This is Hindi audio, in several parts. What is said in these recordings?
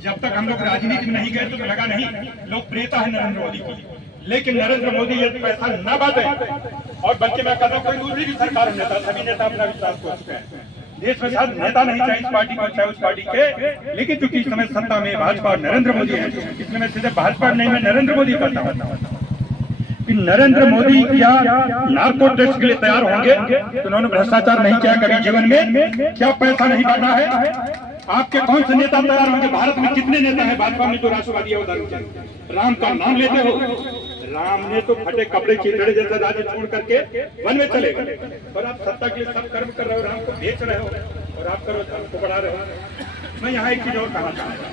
जब तक हम लोग राजनीति में नहीं गए तो लगा नहीं लोकप्रियता है नरेंद्र मोदी की, लेकिन नरेंद्र मोदी ये पैसा न बांटे और बल्कि मैं कहता हूँ कोई दूसरी भी सरकार नेता, सभी नेता अपना विश्वास खो चुके हैं। देश में शायद नेता नहीं चाहे इस पार्टी को चाहे उस पार्टी के, लेकिन चूंकि इस समय सत्ता में भाजपा और नरेंद्र मोदी है, इसमें मैं सीधे भाजपा नहीं मैं नरेंद्र मोदी कहता हूँ कि नरेंद्र मोदी क्या नार्को टेस्ट के लिए तैयार होंगे तो उन्होंने भ्रष्टाचार नहीं किया कभी जीवन में, क्या पैसा नहीं बांटा है? आपके कौन से नेता तैयार होंगे? भारत में कितने नेता है भाजपा में जो राष्ट्रवादी है उधर चाहिए? राम का नाम लेते हो, राम ने तो फटे कपड़े चितड़े जैसा राज्य छोड़ करके वन में चले गए और आप सत्ता के लिए सब कर्म कर रहे हो, राम को बेच रहे हो और आप करो धर्म को बढ़ा रहे हो। मैं यहाँ एक चीज और कहना चाहूंगा,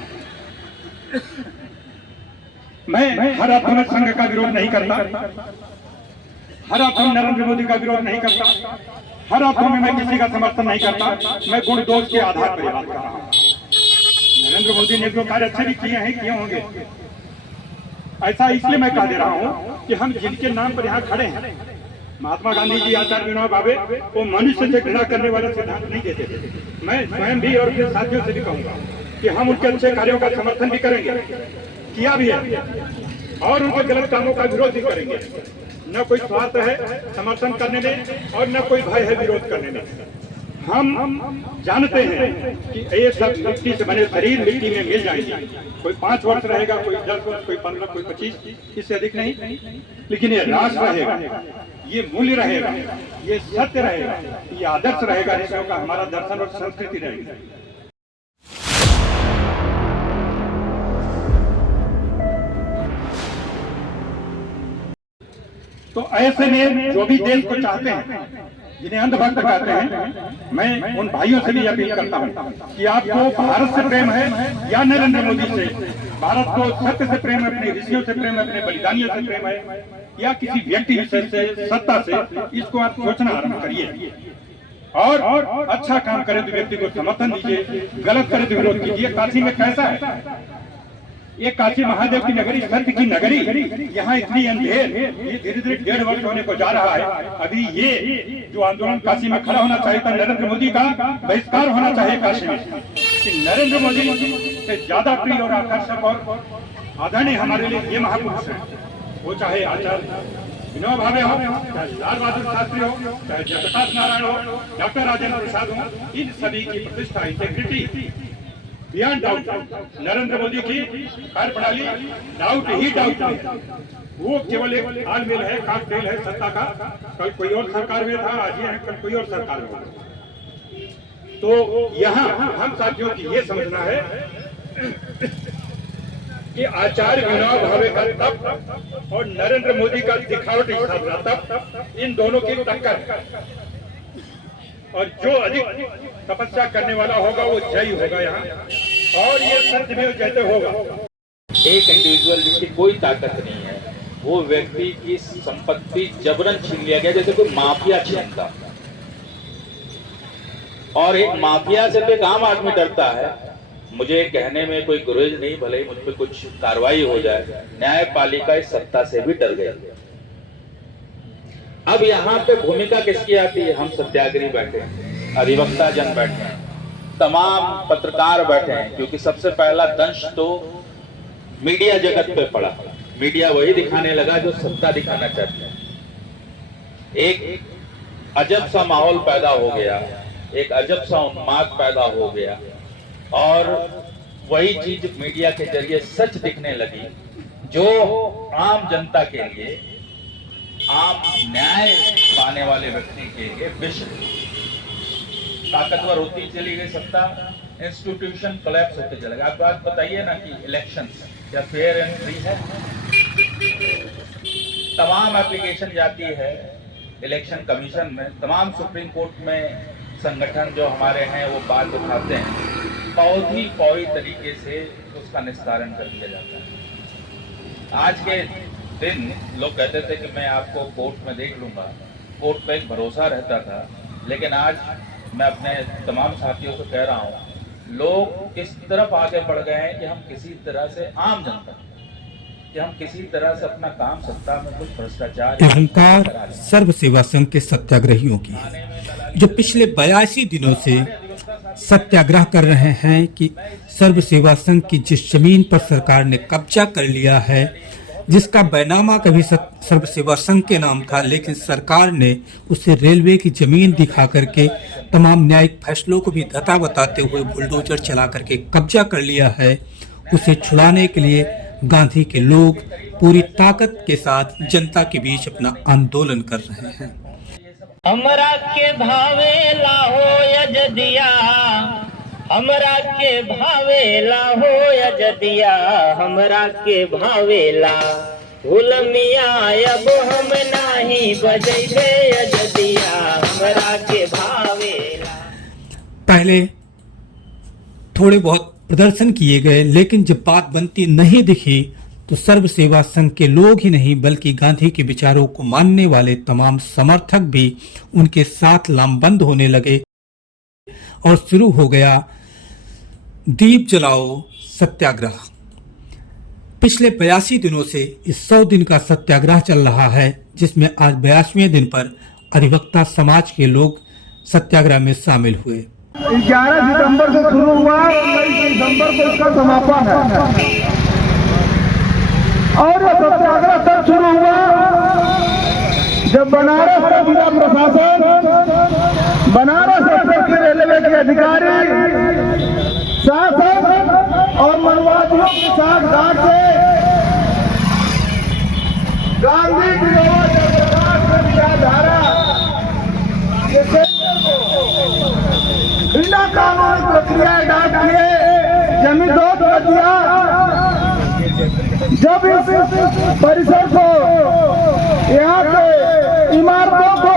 मैं हर अर्थ में संघ का विरोध नहीं करता, हर अर्थ में नरेंद्र मोदी का विरोध नहीं करता, हर अर्थ में मैं किसी का समर्थन नहीं करता। मैं गुण दोष के आधार पर बात कर रहा हूँ। नरेंद्र मोदी ने जो कार्य अच्छे भी किए हैं, किए होंगे, ऐसा इसलिए मैं कह दे रहा हूँ कि हम जिनके नाम पर यहाँ खड़े हैं, महात्मा गांधी जी, आचार्य विनोबा भावे, वो मनुष्य से घृणा करने वाला सिद्धांत नहीं देते थे। मैं स्वयं भी और अपने साथियों से भी कहूँगा कि हम उनके अच्छे कार्यों का समर्थन भी करेंगे, किया भी है, और उनके गलत कामों का विरोध भी करेंगे। न कोई स्वार्थ है समर्थन करने में और न कोई भय है विरोध करने में। हम जानते हैं कि ये सब मिट्टी से बने शरीर मिट्टी में मिल जाएंगे, कोई 5 वर्ष रहेगा, कोई 10 वर्ष, कोई 15, कोई 25, इससे अधिक नहीं, लेकिन ये राष्ट्र रहेगा, ये मूल्य रहेगा, ये सत्य रहेगा, ये आदर्श रहेगा, ऋषियों का हमारा दर्शन और संस्कृति रहेगी। तो ऐसे में जो भी देश को चाहते हैं, जिन्हें अंधभक्त कहते हैं, मैं उन भाइयों से भी अपील करता हूं कि आपको भारत से प्रेम है या नरेंद्र मोदी से? भारत को सत्य से प्रेम है, अपने ऋषियों से प्रेम है, अपने बलिदानियों से प्रेम है, या किसी व्यक्ति विशेष से, सत्ता से? इसको आप सोचना आरंभ करिए और अच्छा काम करे तो व्यक्ति को समर्थन दीजिए, गलत करे तो विरोध कीजिए। काशी में कैसा है, ये काशी महादेव की नगरी, सत्य की नगरी, यहाँ इतनी अंधेर, ये धीरे धीरे 1.5 वर्ष होने को जा रहा है। अभी ये जो आंदोलन काशी में खड़ा होना चाहिए था, नरेंद्र मोदी का बहिष्कार होना चाहिए काशी में, कि नरेंद्र मोदी से ज्यादा प्रिय और आकर्षक और आदरणीय हमारे लिए ये महापुरुष है, वो चाहे आचार्य विनोबा भावे हो, चाहे लाल बहादुर शास्त्री हो, चाहे जयप्रकाश नारायण हो, डॉक्टर राजेंद्र प्रसाद हो, इन सभी की प्रतिष्ठा, integrity beyond doubt. Narendra Modi की कार्यप्रणाली डाउट ही डाउट है, वो केवल एक तालमेल है, कॉकटेल है सत्ता का। कल कोई और सरकार में था, आज ये है, कल कोई और सरकार में होगा। तो यहाँ हम साथियों की ये समझना है कि आचार्य विनोबा भावे का तप और नरेंद्र मोदी का दिखावटी तप, इन दोनों की टक्कर, और जो अधिक तपस्या करने वाला होगा वो जयी होगा यहाँ, और ये सत्य में जैसे होगा। एक इंडिविजुअल जिसकी कोई ताकत नहीं है, वो व्यक्ति की संपत्ति जबरन छीन लिया गया, जैसे कोई माफिया छीनता। और एक माफिया से तो एक आम आदमी डरता है। मुझे कहने में कोई गुरेज नहीं, भले ही मुझ पर कुछ कार्रवाई हो जाए, न्यायपालिका इस सत्ता से भी डर गई। अब यहाँ पे भूमिका किसकी आती है? हम सत्याग्रही बैठे हैं, अधिवक्ता जन बैठे हैं, तमाम पत्रकार बैठे हैं, क्योंकि सबसे पहला दंश तो मीडिया जगत पे पड़ा। मीडिया वही दिखाने लगा जो सत्ता दिखाना चाहते हैं। एक अजब सा माहौल पैदा हो गया, एक अजब सा उन्माद पैदा हो गया, और वही चीज मीडिया के जरिए सच दिखने लगी, जो आम जनता के लिए, आम न्याय पाने वाले व्यक्ति के लिए विष ताकतवर होती चली गई सत्ता, इंस्टीट्यूशन कोलैप्स होते चले गए। आप बात बताइए ना कि इलेक्शंस क्या फेयर एंड फ्री है? तमाम एप्लीकेशन जाती है इलेक्शन कमीशन में, तमाम सुप्रीम कोर्ट में संगठन जो हमारे हैं वो बात उठाते हैं, बहुत ही फौरी तरीके से उसका निस्तारण कर दिया जाता है। आज के दिन लोग कहते थे कि मैं आपको कोर्ट में देख लूंगा, कोर्ट पे एक भरोसा रहता था, लेकिन आज मैं अपने तमाम साथियों से कह रहा हूँ, लोग इस तरफ आगे बढ़ गए हैं कि हम किसी तरह से, आम जनता, कि हम किसी तरह से अपना काम, सत्ता में कुछ भ्रष्टाचार। अहंकार सर्व सेवा संघ के सत्याग्रहियों की है, जो पिछले 82 दिनों से सत्याग्रह कर रहे हैं कि सर्व सेवा संघ की जिस जमीन पर सरकार ने कब्जा कर लिया है, जिसका बैनामा कभी सर्व सेवा संघ के नाम था, लेकिन सरकार ने उसे रेलवे की जमीन दिखा करके तमाम न्यायिक फैसलों को भी धता बताते हुए बुलडोजर चला करके कब्जा कर लिया है, उसे छुड़ाने के लिए गांधी के लोग पूरी ताकत के साथ जनता के बीच अपना आंदोलन कर रहे हैं। हमरा के भावे लाहो यजदिया, हमरा के भावे लाहो यजदिया, हमरा के भावे ला गुलमिया अब हम नाही बजैबे यजदिया, हमरा के भावे ला। पहले थोड़े बहुत प्रदर्शन किए गए, लेकिन जब बात बनती नहीं दिखी तो सर्व सेवा संघ के लोग ही नहीं बल्कि गांधी के विचारों को मानने वाले तमाम समर्थक भी उनके साथ लामबंद होने लगे और शुरू हो गया दीप जलाओ सत्याग्रह। पिछले 82 दिनों से इस 100 दिन का सत्याग्रह चल रहा है, जिसमें आज 82वें दिन पर अधिवक्ता समाज के लोग सत्याग्रह में शामिल हुए। 11 सितंबर से शुरू हुआ और 22 दिसंबर को इसका समापन है और यह सत्याग्रह तब शुरू हुआ जब बनारस का जिला प्रशासन, बनारस सेक्टर के रेलवे के अधिकारी, शासन और मनवादियों के साथ घाट से गांधी विरोधी जयप्रकाश की विचारधारा के सेंटर को बिना कानूनी प्रक्रिया डाक किए जमींदोज कर दिया। जब इस परिसर को, यहाँ के इमारतों को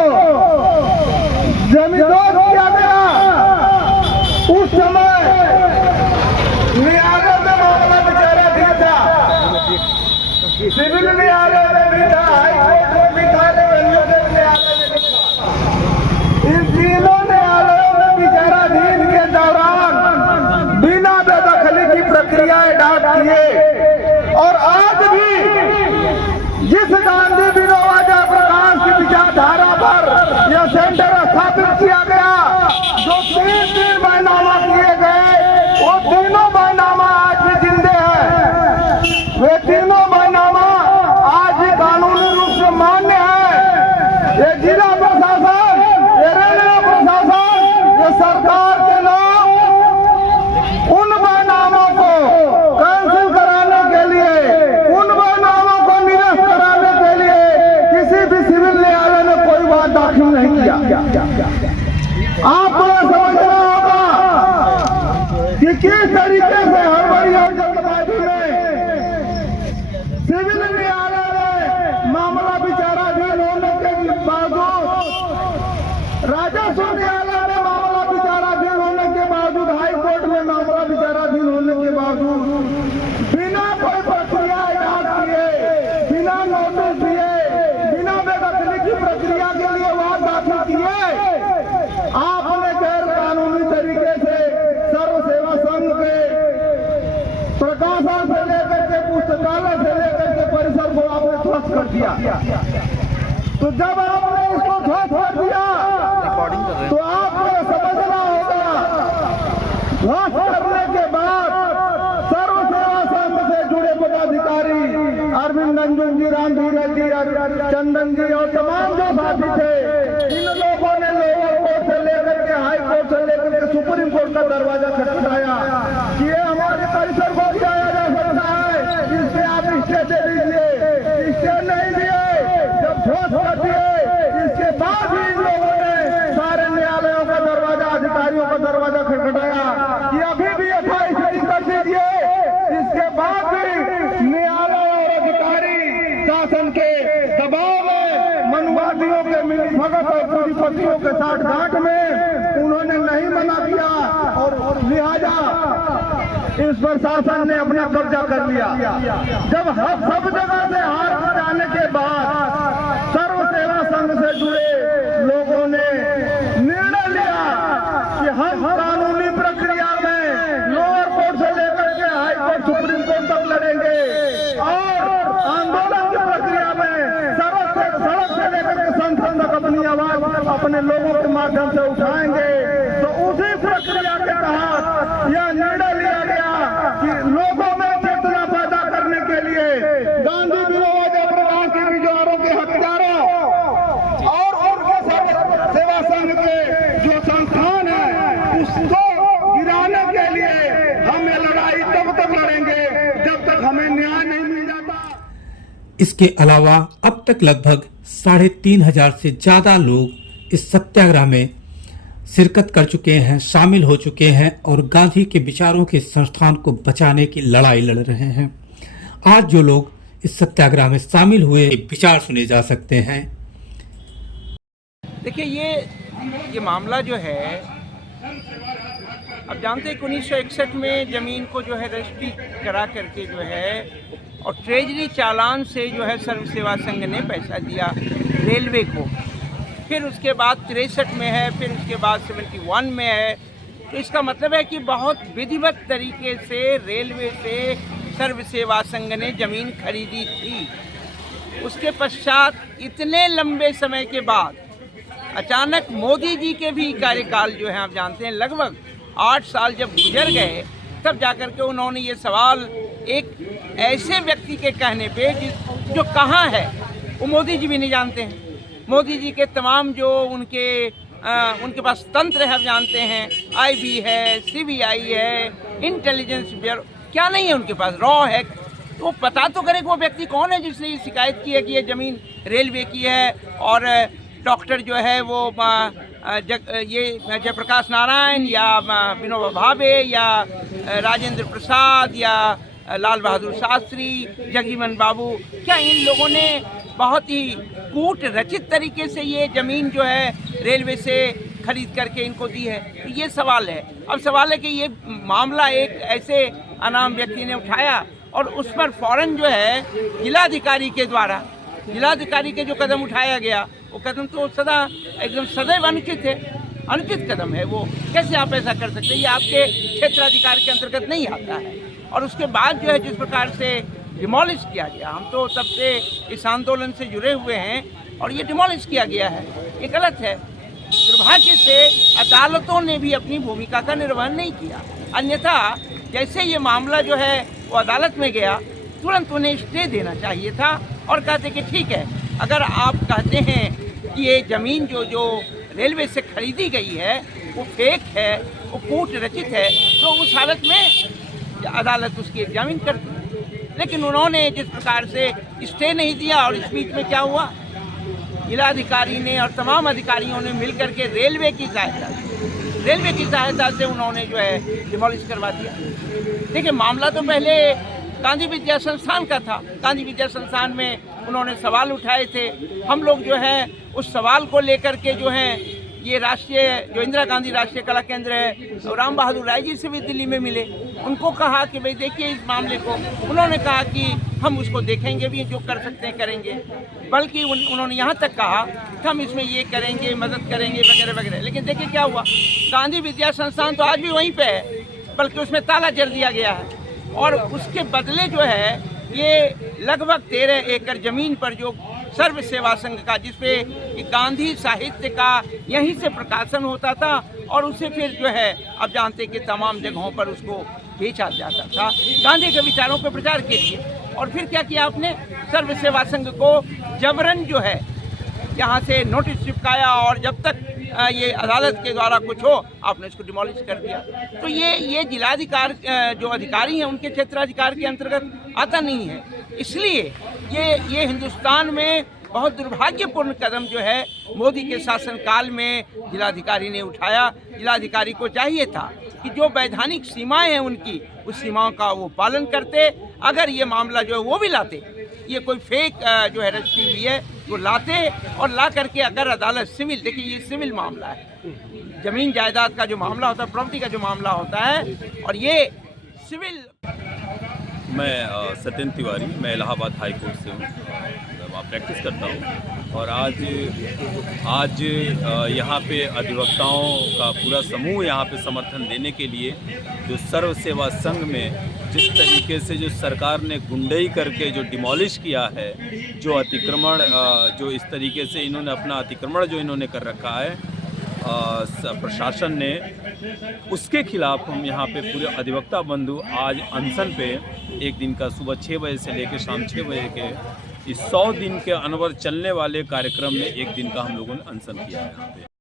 जमींदोज किया गया, उस समय न्यायालय में मामला विचाराधीन था, सिविल न्यायालय में भी था, हाईकोर्ट में भी था, लेकिन न्यायालय में भी था। इन तीनों न्यायालयों में विचाराधीन के दौरान बिना बेदखली की प्रक्रियाएं डाक किए और आज भी जिस गांधी विरोधी जयप्रकाश की विचारधारा पर यह सेंटर स्थापित किया गया, जो 3 बैनामा किए गए, वो तीनों बैनामा आज भी जिंदे हैं। वे तीनों बैनामा आज भी कानूनी रूप से मान्य है। ये जिला प्रशासन, ये रेलवे प्रशासन, ये सरकार के लोग उन बैनामों को कैंसिल कराने के लिए, उन बैनामों को निरस्त कराने के लिए किसी भी सिविल न्यायालय में कोई बात दाखिल नहीं किया। आपको यह समझना होगा कि किस तरीके से हड़बड़ी और जल्दबाजी में सिविल न्यायालय में मामला विचाराधीन होने के बावजूद, राजस्व न्यायालय में मामला विचाराधीन होने के बावजूद, हाई कोर्ट में मामला विचाराधीन होने के बावजूद बिना कोई प्रक्रिया याद किए, बिना नोटिस दिए, बिना बेदखली की प्रक्रिया के लिए वाद दाखिल किए, आपने गैर कानूनी तरीके से सर्व सेवा संघ के प्रकाशन से लेकर के पुस्तकालय से लेकर के परिसर को आपने ध्वस्त कर दिया। तो जब आपने इसको ध्वस्त कर दिया तो आपको समझना होगा, ध्वस्त करने के बाद सर्व सेवा संघ से जुड़े पदाधिकारी अरविंद अंजुम जी, रामधीर जी, चंदन जी और तमाम जो साथी थे, इन लोगों ने लोअर कोर्ट से लेकर के हाई कोर्ट से लेकर के सुप्रीम कोर्ट का दरवाजा खटखटाया कि ये हमारे परिसर को भी आया जा सकता है, इससे आप स्टे दे दीजिए। स्टे नहीं दिए, जब ध्वस्त कर दिए, इसके बाद ही इन लोगों ने सारे न्यायालयों का दरवाजा, अधिकारियों का दरवाजा खटखटाया कि अभी भी यथास्थिति कर दीजिए। इसके बाद भी न्यायालय और अधिकारी शासन के दबाव में, मनुवादियों के मिलीभगत और पूंजीपतियों के साथ गांठ में उन्होंने नहीं मना किया और लिहाजा इस पर शासन ने अपना कब्जा कर लिया। जब सब जगह से हार जाने के बाद सर्व सेवा संघ से जुड़े लोगों ने निर्णय लिया कि हम कानूनी प्रक्रिया में लोअर कोर्ट से लेकर के हाई कोर्ट, सुप्रीम कोर्ट तक लड़ेंगे और आंदोलन की प्रक्रिया में सड़क से लेकर के संसद तक अपनी आवाज अपने लोगों के माध्यम से उठाएंगे। तो उसी प्रक्रिया के तहत यह निर्णय लिया गया कि लोगों में चेतना पैदा करने के लिए गांधी विनोबा जयप्रकाश के विचारों के हथियारों और उनके सेवा संघ के जो संस्थान है उसको गिराने के लिए हम ये लड़ाई तब तक लड़ेंगे जब तक हमें न्याय नहीं मिल जाता। इसके अलावा अब तक लगभग 3,500 से ज्यादा लोग इस सत्याग्रह में शिरकत कर चुके हैं, शामिल हो चुके हैं और गांधी के विचारों के संस्थान को बचाने की लड़ाई लड़ रहे हैं। आज जो लोग इस सत्याग्रह में शामिल हुए विचार सुने जा सकते हैं। देखिए ये मामला जो है, अब जानते हैं कि 1961 में ज़मीन को जो है रजिस्ट्री करा करके जो है और ट्रेजरी चालान से जो है सर्व सेवा संघ ने पैसा दिया रेलवे को। फिर उसके बाद 63 में है, फिर उसके बाद 71 में है। तो इसका मतलब है कि बहुत विधिवत तरीके से रेलवे से सर्व सेवा संघ ने ज़मीन खरीदी थी। उसके पश्चात इतने लंबे समय के बाद अचानक मोदी जी के भी कार्यकाल जो है आप जानते हैं लगभग 8 साल जब गुजर गए, तब जाकर के उन्होंने ये सवाल एक ऐसे व्यक्ति के कहने पे जो कहाँ है वो मोदी जी भी नहीं जानते हैं। मोदी जी के तमाम जो उनके पास तंत्र है आप जानते हैं, IB है, CBI है, इंटेलिजेंस ब्यूरो, क्या नहीं है उनके पास, रॉ है। तो वो पता तो करे कि वो व्यक्ति कौन है जिसने ये शिकायत की है कि ये ज़मीन रेलवे की है और डॉक्टर जो है वो ये जयप्रकाश नारायण या विनोबा भावे या राजेंद्र प्रसाद या लाल बहादुर शास्त्री, जगजीवन बाबू, क्या इन लोगों ने बहुत ही कूट रचित तरीके से ये ज़मीन जो है रेलवे से खरीद करके इनको दी है? तो ये सवाल है। अब सवाल है कि ये मामला एक ऐसे अनाम व्यक्ति ने उठाया और उस पर फौरन जो है जिलाधिकारी के द्वारा, जिलाधिकारी के जो कदम उठाया गया वो कदम तो एकदम सदैव अनुचित है, अनुचित कदम है। वो कैसे आप ऐसा कर सकते हैं? ये आपके क्षेत्राधिकार के अंतर्गत नहीं आता है। और उसके बाद जो है जिस प्रकार से डिमोलिश किया गया, हम तो तब से इस आंदोलन से जुड़े हुए हैं और ये डिमोलिश किया गया है, ये गलत है। दुर्भाग्य से अदालतों ने भी अपनी भूमिका का निर्वहन नहीं किया। अन्यथा जैसे ये मामला जो है वो अदालत में गया, तुरंत उन्हें स्टे देना चाहिए था और कहते कि ठीक है, अगर आप कहते हैं कि ये ज़मीन जो रेलवे से खरीदी गई है वो फेक है, वो कूट रचित है, तो उस हालत में अदालत उसकी एग्जामिन करती है। लेकिन उन्होंने जिस प्रकार से स्टे नहीं दिया और इस बीच में क्या हुआ, जिलाधिकारी ने और तमाम अधिकारियों ने मिलकर के रेलवे की सहायता से उन्होंने जो है डिमोलिश करवा दिया। देखिए मामला तो पहले गांधी विद्या संस्थान का था। गांधी विद्या संस्थान में उन्होंने सवाल उठाए थे। हम लोग जो है उस सवाल को लेकर के जो है ये राष्ट्रीय जो इंदिरा गांधी राष्ट्रीय कला केंद्र है, तो राम बहादुर राय जी से भी दिल्ली में मिले। उनको कहा कि भाई देखिए इस मामले को, उन्होंने कहा कि हम उसको देखेंगे भी, जो कर सकते हैं करेंगे। बल्कि उन्होंने यहाँ तक कहा कि हम इसमें ये करेंगे, मदद करेंगे वगैरह वगैरह। लेकिन देखिए क्या हुआ, गांधी विद्या संस्थान तो आज भी वहीं पे है, बल्कि उसमें ताला जड़ दिया गया है। और उसके बदले जो है ये लगभग 13 एकड़ ज़मीन पर जो सर्व सेवा संघ का, जिसपे गांधी साहित्य का यहीं से प्रकाशन होता था और उसे फिर जो है आप जानते कि तमाम जगहों पर उसको बेचा जाता था गांधी के विचारों के प्रचार के लिए। और फिर क्या किया आपने, सर्व सेवा संघ को जबरन जो है यहाँ से नोटिस चिपकाया और जब तक ये अदालत के द्वारा कुछ हो आपने इसको डिमोलिश कर दिया। तो ये जिलाधिकार जो अधिकारी हैं उनके क्षेत्राधिकार के अंतर्गत आता नहीं है। इसलिए ये हिंदुस्तान में बहुत दुर्भाग्यपूर्ण कदम जो है मोदी के शासनकाल में जिलाधिकारी ने उठाया। जिलाधिकारी को चाहिए था कि जो वैधानिक सीमाएं हैं उनकी, उस सीमाओं का वो पालन करते। अगर ये मामला जो है वो भी लाते, ये कोई फेक जो है रजिस्ट्री हुई है वो लाते और ला करके अगर अदालत सिविल, देखिए ये सिविल मामला है, जमीन जायदाद का जो मामला होता है, प्रॉपर्टी का जो मामला होता है, और ये सिविल। मैं सत्यन तिवारी, मैं इलाहाबाद हाई कोर्ट से हूँ, वहाँ प्रैक्टिस करता हूँ। और आज यहाँ पे अधिवक्ताओं का पूरा समूह यहाँ पे समर्थन देने के लिए, जो सर्व सेवा संघ में जिस तरीके से जो सरकार ने गुंडई करके जो डिमोलिश किया है, जो अतिक्रमण जो इस तरीके से इन्होंने अपना अतिक्रमण जो इन्होंने कर रखा है, प्रशासन ने, उसके खिलाफ हम यहाँ पे पूरे अधिवक्ता बंधु आज अनशन पे एक दिन का सुबह 6 बजे से लेकर शाम 6 बजे के इस 100 दिन के अनवर चलने वाले कार्यक्रम में एक दिन का हम लोगों ने अनशन किया है यहाँ पे।